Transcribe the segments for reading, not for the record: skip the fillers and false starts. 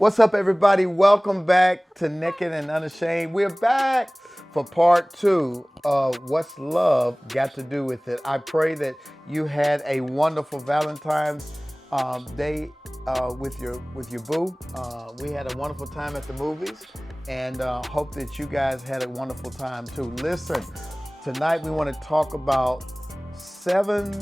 What's up, everybody? Welcome back to Naked and Unashamed. We're back for part two of What's Love Got to Do with It. I pray that you had a wonderful Valentine's Day with your boo. We had a wonderful time at the movies, and hope that you guys had a wonderful time too. Listen, tonight we want to talk about 7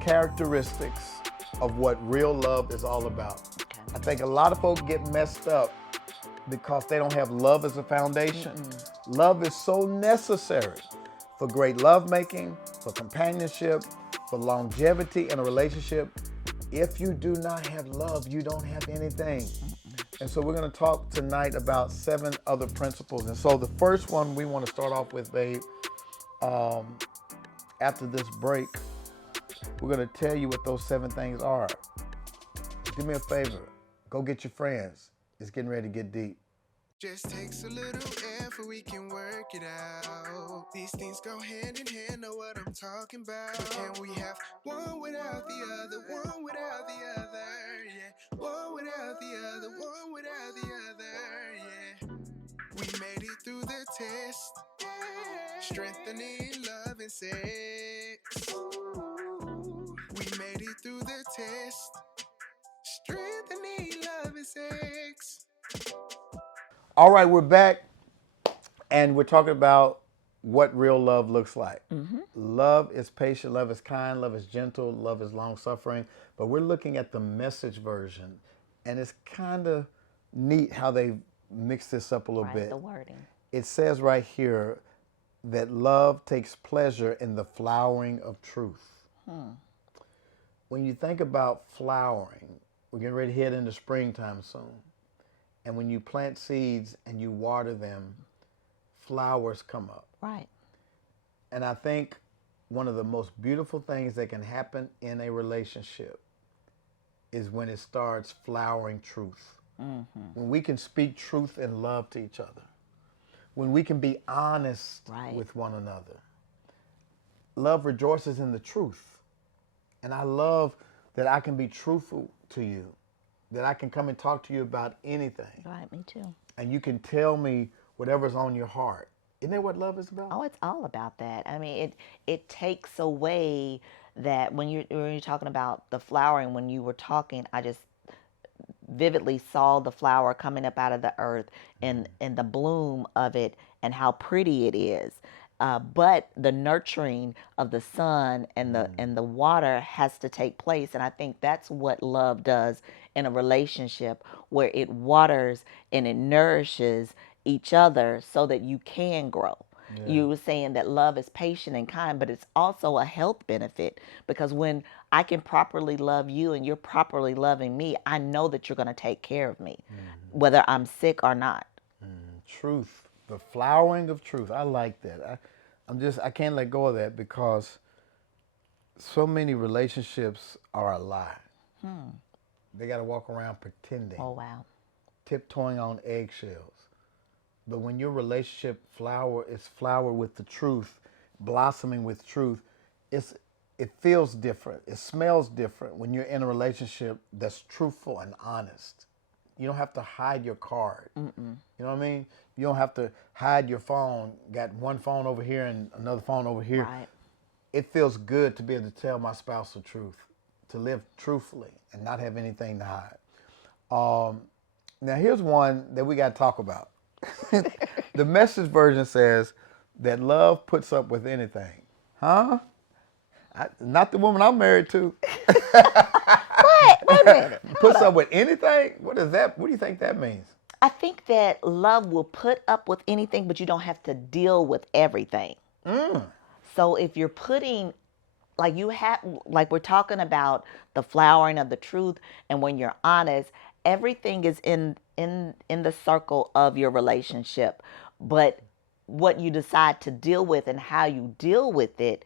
characteristics of what real love is all about. I think a lot of folks get messed up because they don't have love as a foundation. Love is so necessary for great lovemaking, for companionship, for longevity in a relationship. If you do not have love, you don't have anything. And so we're going to talk tonight about 7 other principles. And so the first one we want to start off with, babe, after this break, we're going to tell you what those 7 things are. Do me a favor. Go get your friends. It's getting ready to get deep. Just takes a little effort, we can work it out. These things go hand in hand, know what I'm talking about. Can we have one without the other, one without the other, yeah. One without the other, one without the other, yeah. We made it through the test, strengthening love and sex. We made it through the test, strengthening love and sex. All right, we're back, and we're talking about what real love looks like. Love is patient, love is kind, love is gentle, love is long-suffering. But we're looking at the Message version, and it's kind of neat how they mix this up a little bit. The wording. It says right here that love takes pleasure in the flowering of truth. When you think about flowering, we're getting ready to head into springtime soon. And when you plant seeds and you water them, flowers come up. Right. And I think one of the most beautiful things that can happen in a relationship is when it starts flowering truth. When we can speak truth and love to each other. When we can be honest with one another. Love rejoices in the truth. And I love that I can be truthful to you. That I can come and talk to you about anything. Right, me too. And you can tell me whatever's on your heart. Isn't that what love is about? Oh, it's all about that. I mean, it takes away that when you're talking about the flowering, when you were talking, I just vividly saw the flower coming up out of the earth and the bloom of it and how pretty it is. But the nurturing of the sun and the water has to take place, and I think that's what love does in a relationship, where it waters and it nourishes each other so that you can grow. You were saying that love is patient and kind, but it's also a health benefit, because when I can properly love you and you're properly loving me, I know that you're going to take care of me, whether I'm sick or not. Truth, the flowering of truth. I like that. I can't let go of that, because so many relationships are a lie. They got to walk around pretending. Oh, wow. Tiptoeing on eggshells. But when your relationship is flowered with the truth, blossoming with truth, it feels different. It smells different when you're in a relationship that's truthful and honest. You don't have to hide your card. You know what I mean? You don't have to hide your phone. Got one phone over here and another phone over here. Right. It feels good to be able to tell my spouse the truth, to live truthfully and not have anything to hide. Now here's one that we got to talk about. The Message version says that love puts up with anything. Huh? Not the woman I'm married to. What? Wait a minute. Puts up with anything? What is that? What do you think that means? I think that love will put up with anything, but you don't have to deal with everything. So if you're putting, like we're talking about the flowering of the truth, and when you're honest, everything is in the circle of your relationship. But what you decide to deal with and how you deal with it,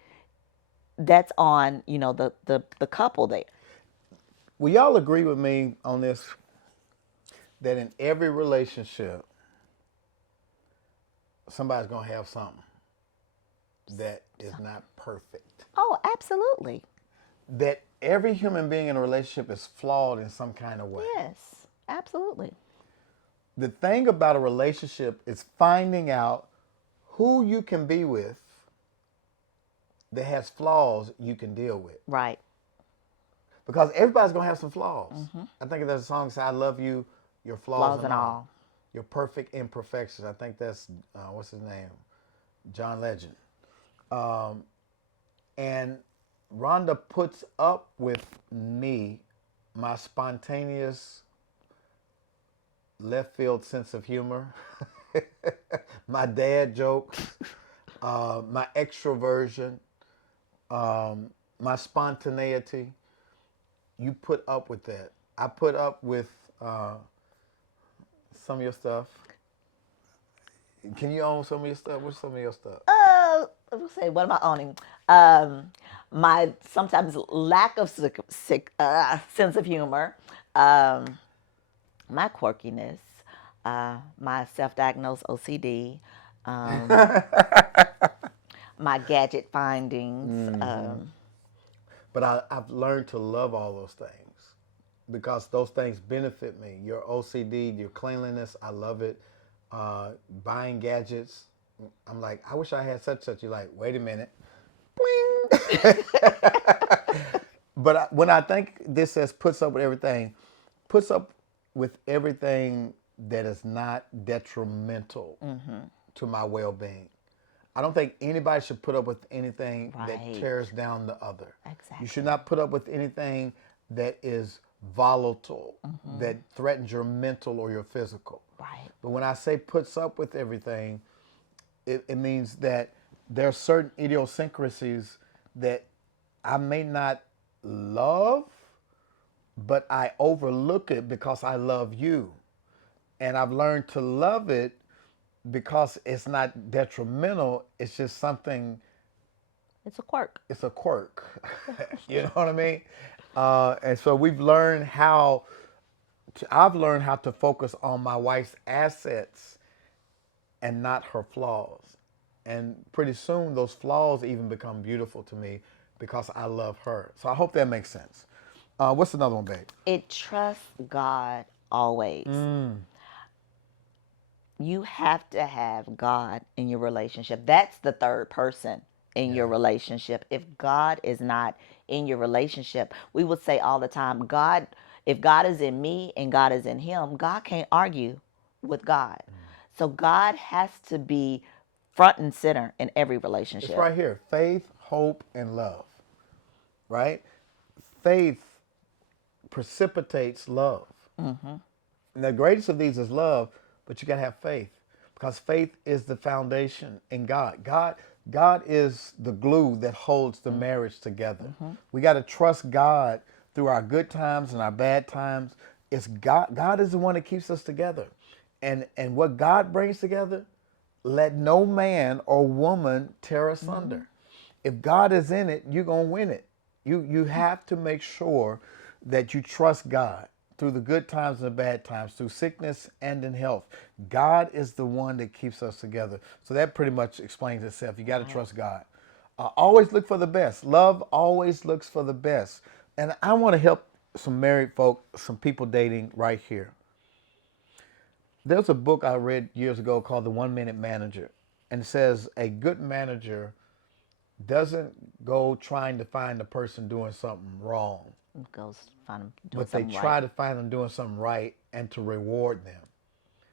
that's on, the couple there. Will y'all agree with me on this? That in every relationship, somebody's going to have something that is not perfect. Oh, absolutely. That every human being in a relationship is flawed in some kind of way. Yes, absolutely. The thing about a relationship is finding out who you can be with that has flaws you can deal with. Right. Because everybody's gonna have some flaws. I think there's a song that says, "I love you, your flaws Flaws and and all, all. your perfect imperfections." I think that's what's his name, John Legend. And Rhonda puts up with me, my spontaneous left field sense of humor, my dad jokes, my extroversion, my spontaneity. You put up with that. I put up with some of your stuff. Can you own some of your stuff? What's some of your stuff? Let's say, what am I owning? My sometimes lack of sense of humor, my quirkiness, my self-diagnosed OCD, my gadget findings. But I've learned to love all those things because those things benefit me. Your OCD, your cleanliness, I love it. Buying gadgets, I'm like, I wish I had such. You're like, wait a minute. Bling. But when I think this says puts up with everything that is not detrimental to my well-being. I don't think anybody should put up with anything that Right. tears down the other. Exactly. You should not put up with anything that is volatile, that threatens your mental or your physical. Right. But when I say puts up with everything, it means that there are certain idiosyncrasies that I may not love, but I overlook it because I love you. And I've learned to love it because it's not detrimental. It's just something, It's a quirk. it's a quirk. You know what I mean? And so I've learned how to focus on my wife's assets and not her flaws. And pretty soon those flaws even become beautiful to me because I love her. So I hope that makes sense. What's another one, babe? It trusts God always. You have to have God in your relationship. That's the third person in your relationship. If God is not in your relationship, we would say all the time, if God is in me and God is in him, God can't argue with God. So God has to be front and center in every It's relationship. right here. Faith, hope, and love. Right? Faith precipitates love. And the greatest of these is love, but you got to have faith because faith is the foundation in God. God is the glue that holds the marriage together. We got to trust God through our good times and our bad times. It's God. God is the one that keeps us together. And what God brings together, let no man or woman tear asunder. If God is in it, you're going to win it. You have to make sure that you trust God through the good times and the bad times, through sickness and in health. God is the one that keeps us together. So that pretty much explains itself. You got to trust God. Always look for the best. Love always looks for the best. And I want to help some married folk, some people dating right here. There's a book I read years ago called The 1 Minute Manager. And it says a good manager doesn't go trying to find the person doing something wrong, Goes find him doing but they something try right. to find them doing something right and to reward them.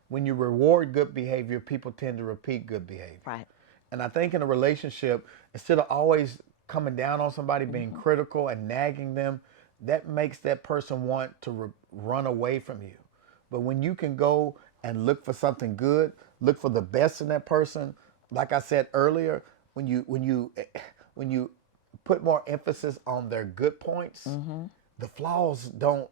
When you reward good behavior, people tend to repeat good behavior. Right. And I think in a relationship, instead of always coming down on somebody, being critical and nagging them, that makes that person want to run away from you. But when you can go and look for something good, look for the best in that person, like I said earlier, when you put more emphasis on their good points, the flaws don't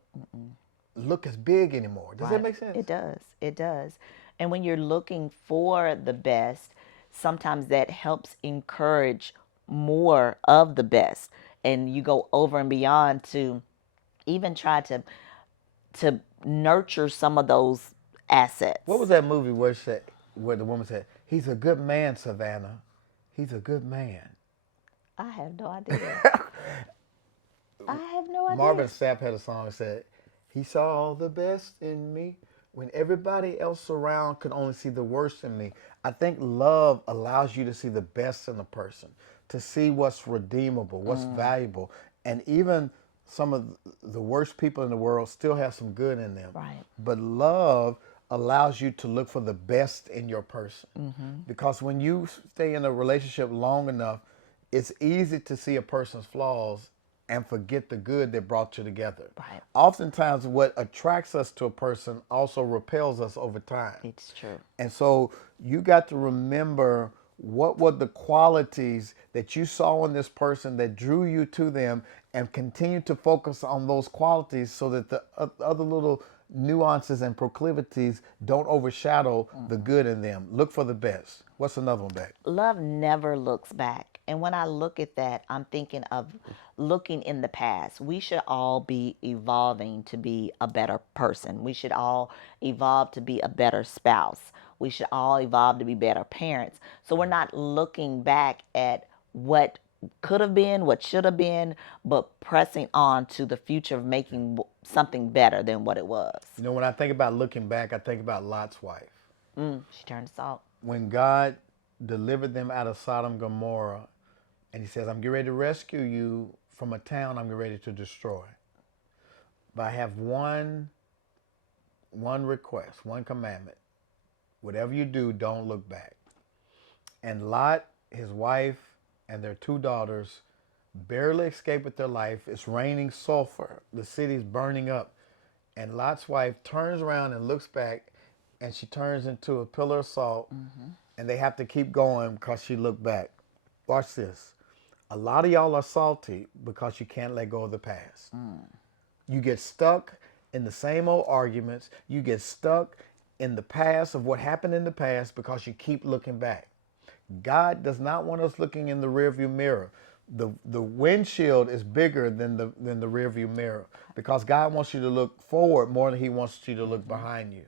look as big anymore. Does that make sense? It does. It does. And when you're looking for the best, sometimes that helps encourage more of the best. And you go over and beyond to even try to nurture some of those assets. What was that movie where the woman said, "He's a good man, Savannah. He's a good man." I have no idea. I have no idea. Marvin Sapp had a song that said, "He saw the best in me when everybody else around can only see the worst in me. I think love allows you to see the best in a person, to see what's redeemable, what's valuable, and even some of the worst people in the world still have some good in them. Right. But love allows you to look for the best in your person. Because when you stay in a relationship long enough, it's easy to see a person's flaws and forget the good that brought you together. Right. Oftentimes, what attracts us to a person also repels us over time. It's true. And so you got to remember what were the qualities that you saw in this person that drew you to them, and continue to focus on those qualities so that the other little nuances and proclivities don't overshadow the good in them. Look for the best. What's another one, back? Love never looks back. And when I look at that, I'm thinking of looking in the past. We should all be evolving to be a better person. We should all evolve to be a better spouse. We should all evolve to be better parents. So we're not looking back at what could have been, what should have been, but pressing on to the future of making something better than what it was. You know, when I think about looking back, I think about Lot's wife. She turned to salt. When God delivered them out of Sodom and Gomorrah, and he says, I'm getting ready to rescue you from a town I'm getting ready to destroy. But I have one request, one commandment. Whatever you do, don't look back. And Lot, his wife, and their 2 daughters barely escape with their life. It's raining sulfur. The city's burning up. And Lot's wife turns around and looks back, and she turns into a pillar of salt. And they have to keep going because she looked back. Watch this. A lot of y'all are salty because you can't let go of the past. You get stuck in the same old arguments. You get stuck in the past of what happened in the past because you keep looking back. God does not want us looking in the rearview mirror. The windshield is bigger than the rearview mirror, because God wants you to look forward more than he wants you to look behind you.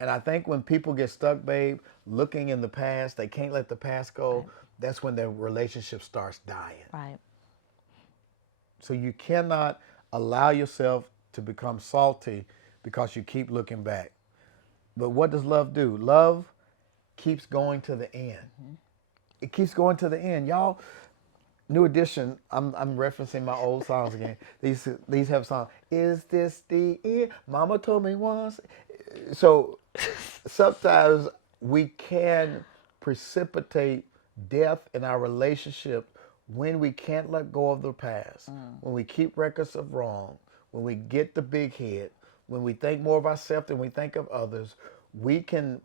And I think when people get stuck, babe, looking in the past, they can't let the past go. Right. That's when their relationship starts dying. Right. So you cannot allow yourself to become salty because you keep looking back. But what does love do? Love keeps going to the end. It keeps going to the end. Y'all, New Edition, I'm referencing my old songs again. These have songs. Is this the end? Mama told me once. So sometimes we can precipitate death in our relationship when we can't let go of the past, when we keep records of wrong, when we get the big head, when we think more of ourselves than we think of others. We can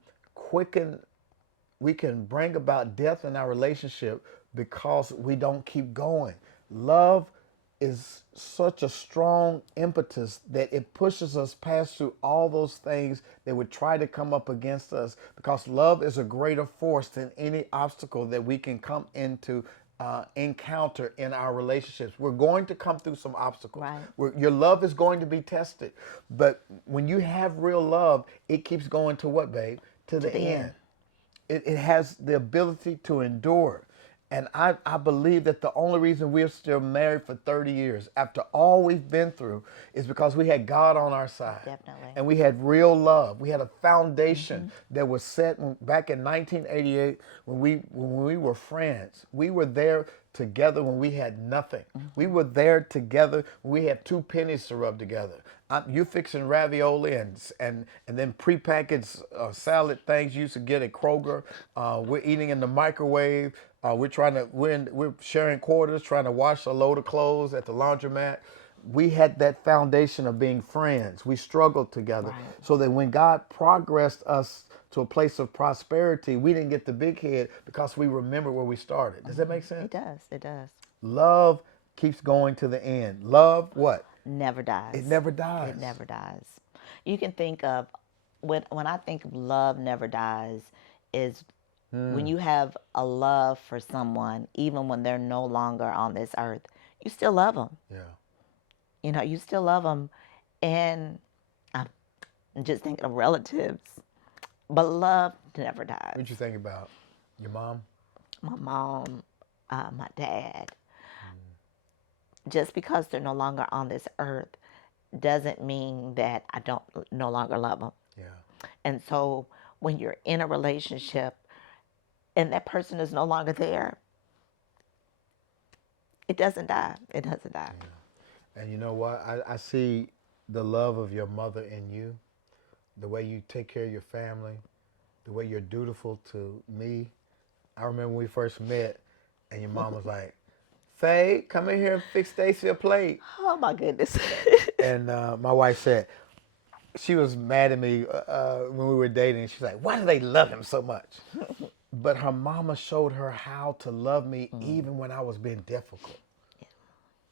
bring about death in our relationship because we don't keep going. Love is such a strong impetus that it pushes us past through all those things that would try to come up against us, because love is a greater force than any obstacle that we can come into encounter in our relationships. We're going to come through some obstacles. Right. Your love is going to be tested. But when you have real love, it keeps going to what, babe? To the end. It has the ability to endure. And I believe that the only reason we're still married for 30 years after all we've been through is because we had God on our side. Definitely. And we had real love. We had a foundation that was set back in 1988 when we were friends. We were there together when we had nothing. We were there together when we had 2 pennies to rub together. You fixing ravioli and then prepackaged salad things you used to get at Kroger. We're eating in the microwave. We're sharing quarters, trying to wash a load of clothes at the laundromat. We had that foundation of being friends. We struggled together, right, so that when God progressed us to a place of prosperity, we didn't get the big head because we remember where we started. Does that make sense? It does. It does. Love keeps going to the end. Love what? Never dies. It never dies. It never dies. You can think of, when I think of love never dies, is when you have a love for someone, even when they're no longer on this earth, you still love them. Yeah. You know, you still love them. And I'm just thinking of relatives. But love never dies. What you think about your mom? My mom, my dad. Just because they're no longer on this earth doesn't mean that I don't no longer love them. Yeah. And so when you're in a relationship and that person is no longer there, it doesn't die. It doesn't die. And you know what? I see the love of your mother in you, the way you take care of your family, the way you're dutiful to me. I remember when we first met, and your mom was like, "Faye, come in here and fix Stacy a plate." Oh my goodness. And my wife said, she was mad at me when we were dating. She's like, "Why do they love him so much?" But her mama showed her how to love me even when I was being difficult.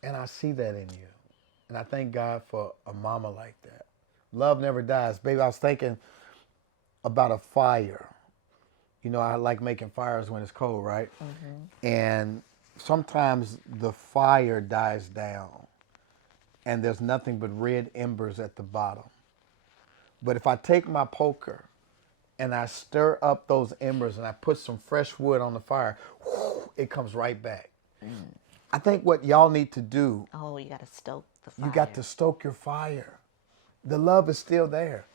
And I see that in you. And I thank God for a mama like that. Love never dies. Baby, I was thinking about a fire. You know, I like making fires when it's cold, right? And sometimes the fire dies down and there's nothing but red embers at the bottom. But if I take my poker and I stir up those embers and I put some fresh wood on the fire, whoo, it comes right back. I think what y'all need to do, Oh, you got to stoke the fire. you got to stoke your fire. The love is still there.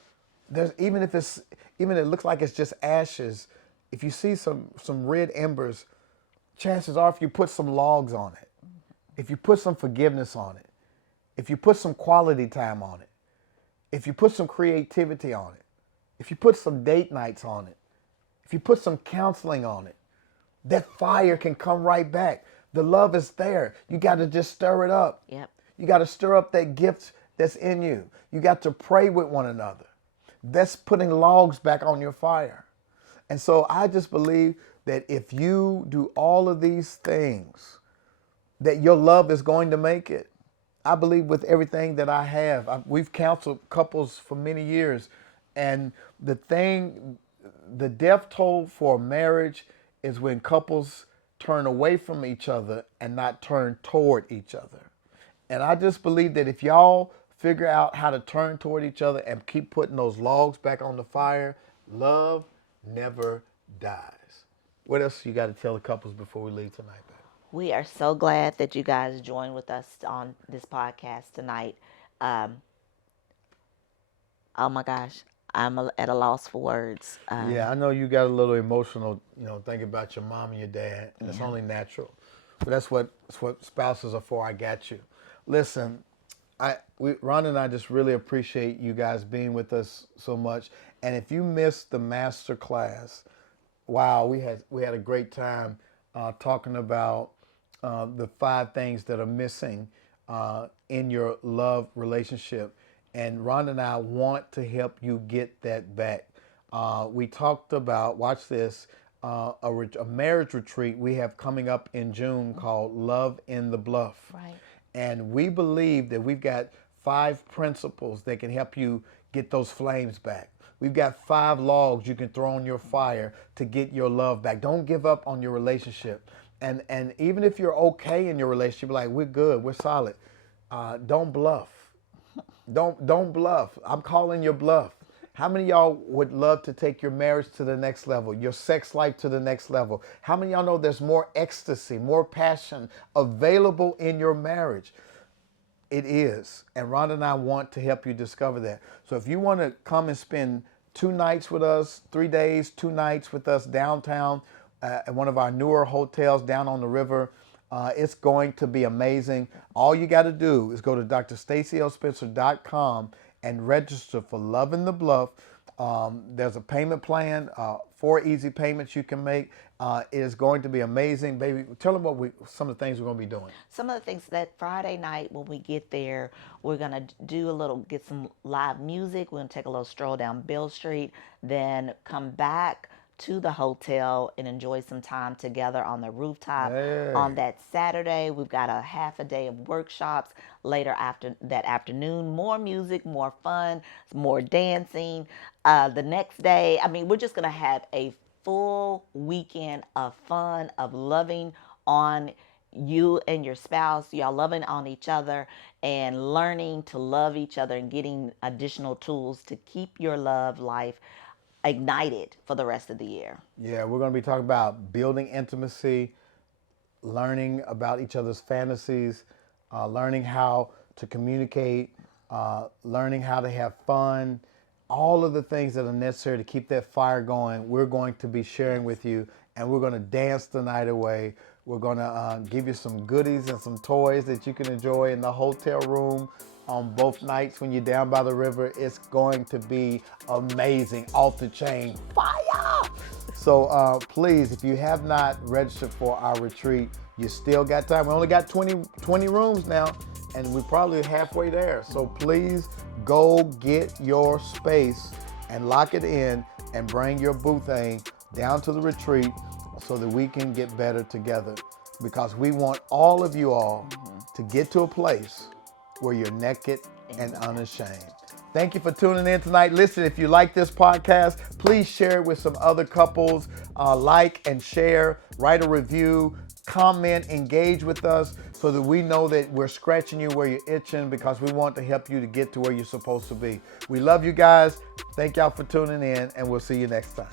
There's even if it's even it looks like it's just ashes. If you see some red embers, chances are if you put some logs on it, if you put some forgiveness on it, if you put some quality time on it, if you put some creativity on it, if you put some date nights on it, if you put some counseling on it, that fire can come right back. The love is there. You got to just stir it up. Yep. You got to stir up that gift that's in you. You got to pray with one another. That's putting logs back on your fire. And so I just believe that if you do all of these things, that your love is going to make it. I believe with everything that I have. We've counseled couples for many years. And the death toll for marriage is when couples turn away from each other and not turn toward each other. And I just believe that if y'all figure out how to turn toward each other and keep putting those logs back on the fire, love never dies. What else you got to tell the couples before we leave tonight, babe? We are so glad that you guys joined with us on this podcast tonight. Um, oh my gosh, at a loss for words. Yeah, I know you got a little emotional, thinking about your mom and your dad, and it's only natural. But that's what spouses are for. I got you. Listen, Rhonda and I just really appreciate you guys being with us so much. And if you missed the master class, wow, we had a great time talking about the 5 things that are missing in your love relationship. And Rhonda and I want to help you get that back. We talked about, watch this, a marriage retreat we have coming up in June called Love in the Bluff. Right. And we believe that we've got 5 principles that can help you get those flames back. We've got 5 logs you can throw on your fire to get your love back. Don't give up on your relationship. And even if you're okay in your relationship, like we're good, we're solid, don't bluff. Don't bluff. I'm calling your bluff. How many of y'all would love to take your marriage to the next level, your sex life to the next level? How many of y'all know there's more ecstasy, more passion available in your marriage? It is. And Rhonda and I want to help you discover that. So if you want to come and spend 2 nights with us, 3 days, 2 nights with us downtown at one of our newer hotels down on the river, it's going to be amazing. All you got to do is go to drstacyelspencer.com and register for Love in the Bluff. There's a payment plan, 4 easy payments you can make. It is going to be amazing, baby. Tell them some of the things we're going to be doing. Some of the things that Friday night when we get there, we're going to get some live music. We're going to take a little stroll down Bill Street, then come back to the hotel and enjoy some time together on the rooftop. Hey. On that Saturday, we've got a half a day of workshops. Later after that afternoon, more music, more fun, more dancing. The next day, we're just going to have a full weekend of fun, of loving on you and your spouse, y'all loving on each other and learning to love each other and getting additional tools to keep your love life ignited for the rest of the year. Yeah, we're going to be talking about building intimacy, learning about each other's fantasies, learning how to communicate, learning how to have fun, all of the things that are necessary to keep that fire going, we're going to be sharing with you, and we're going to dance the night away. We're going to give you some goodies and some toys that you can enjoy in the hotel room on both nights when you're down by the river. It's going to be amazing, off the chain fire. So please, if you have not registered for our retreat, you still got time. We only got 20 rooms now, and we're probably halfway there. So please go get your space and lock it in and bring your boo thing down to the retreat so that we can get better together, because we want all of you all to get to a place where you're naked and unashamed. Thank you for tuning in tonight. Listen, if you like this podcast, please share it with some other couples. Like and share, write a review, comment, engage with us so that we know that we're scratching you where you're itching, because we want to help you to get to where you're supposed to be. We love you guys. Thank y'all for tuning in, and we'll see you next time.